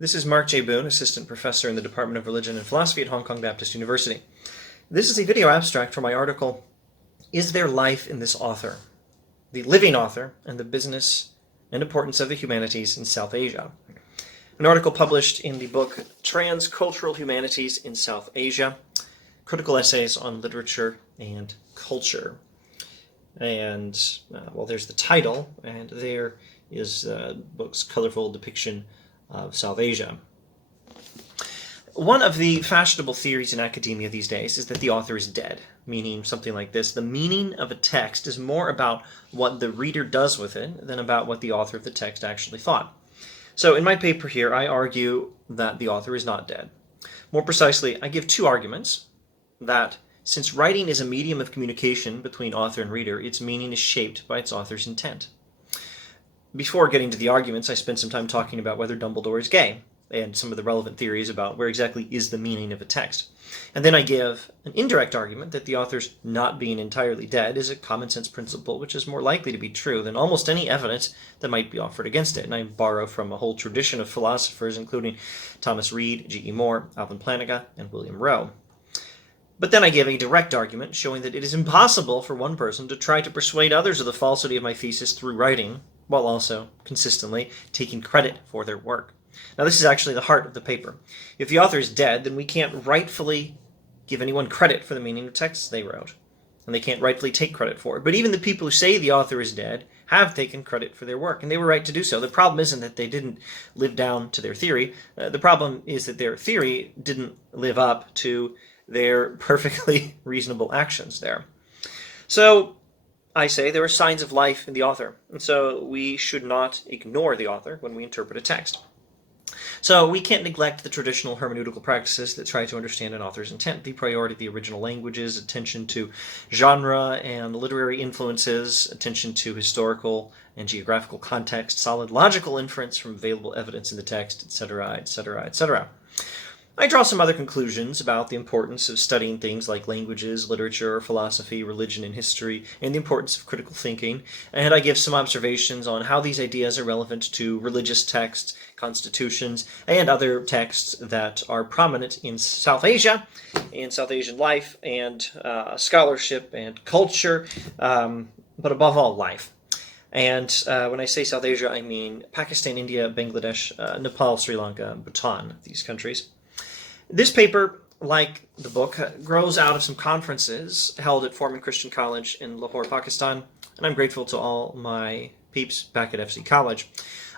This is Mark J. Boone, Assistant Professor in the Department of Religion and Philosophy at Hong Kong Baptist University. This is a video abstract from my article, Is There Life in This Author? The Living Author and the Business and Importance of the Humanities in South Asia. An article published in the book Transcultural Humanities in South Asia, Critical Essays on Literature and Culture. And, well, there's the title, and there is the book's colorful depiction of South Asia. One of the fashionable theories in academia these days is that the author is dead, meaning something like this: the meaning of a text is more about what the reader does with it than about what the author of the text actually thought. So in my paper here, I argue that the author is not dead. More precisely, I give two arguments: that since writing is a medium of communication between author and reader, its meaning is shaped by its author's intent. Before getting to the arguments, I spent some time talking about whether Dumbledore is gay, and some of the relevant theories about where exactly is the meaning of a text. And then I give an indirect argument that the author's not being entirely dead is a common sense principle which is more likely to be true than almost any evidence that might be offered against it. And I borrow from a whole tradition of philosophers, including Thomas Reid, G.E. Moore, Alvin Plantinga, and William Rowe. But then I give a direct argument showing that it is impossible for one person to try to persuade others of the falsity of my thesis through writing, while also consistently taking credit for their work. Now, this is actually the heart of the paper. If the author is dead, then we can't rightfully give anyone credit for the meaning of texts they wrote, and they can't rightfully take credit for it. But even the people who say the author is dead have taken credit for their work, and they were right to do so. The problem isn't that they didn't live down to their theory. The problem is that their theory didn't live up to their perfectly reasonable actions there. So I say there are signs of life in the author, and so we should not ignore the author when we interpret a text. So we can't neglect the traditional hermeneutical practices that try to understand an author's intent: the priority of the original languages, attention to genre and literary influences, attention to historical and geographical context, solid logical inference from available evidence in the text, etc., etc., etc. I draw some other conclusions about the importance of studying things like languages, literature, philosophy, religion, and history, and the importance of critical thinking, and I give some observations on how these ideas are relevant to religious texts, constitutions, and other texts that are prominent in South Asia, in South Asian life, and scholarship, and culture, but above all, life. And when I say South Asia, I mean Pakistan, India, Bangladesh, Nepal, Sri Lanka, Bhutan, these countries. This paper, like the book, grows out of some conferences held at Foreman Christian College in Lahore, Pakistan, and I'm grateful to all my peeps back at FC College.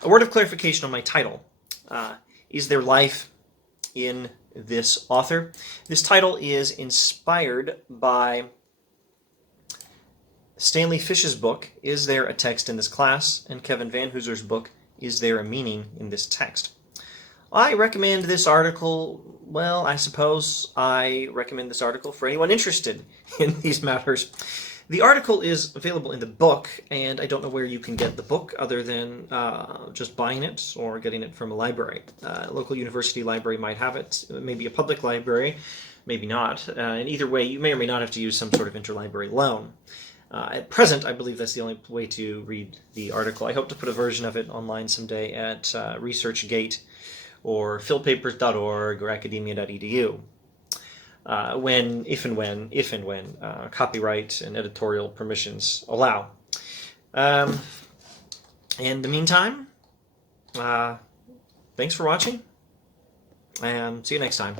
A word of clarification on my title. Is there life in this author? This title is inspired by Stanley Fish's book, Is There a Text in This Class? And Kevin Van Hooser's book, Is There a Meaning in This Text? I recommend this article, well, I suppose I recommend this article for anyone interested in these matters. The article is available in the book, and I don't know where you can get the book other than just buying it or getting it from a library. A local university library might have it, maybe a public library, maybe not. And either way, you may or may not have to use some sort of interlibrary loan. At present, I believe that's the only way to read the article. I hope to put a version of it online someday at ResearchGate or philpapers.org or academia.edu, if and when copyright and editorial permissions allow. In the meantime, thanks for watching, and see you next time.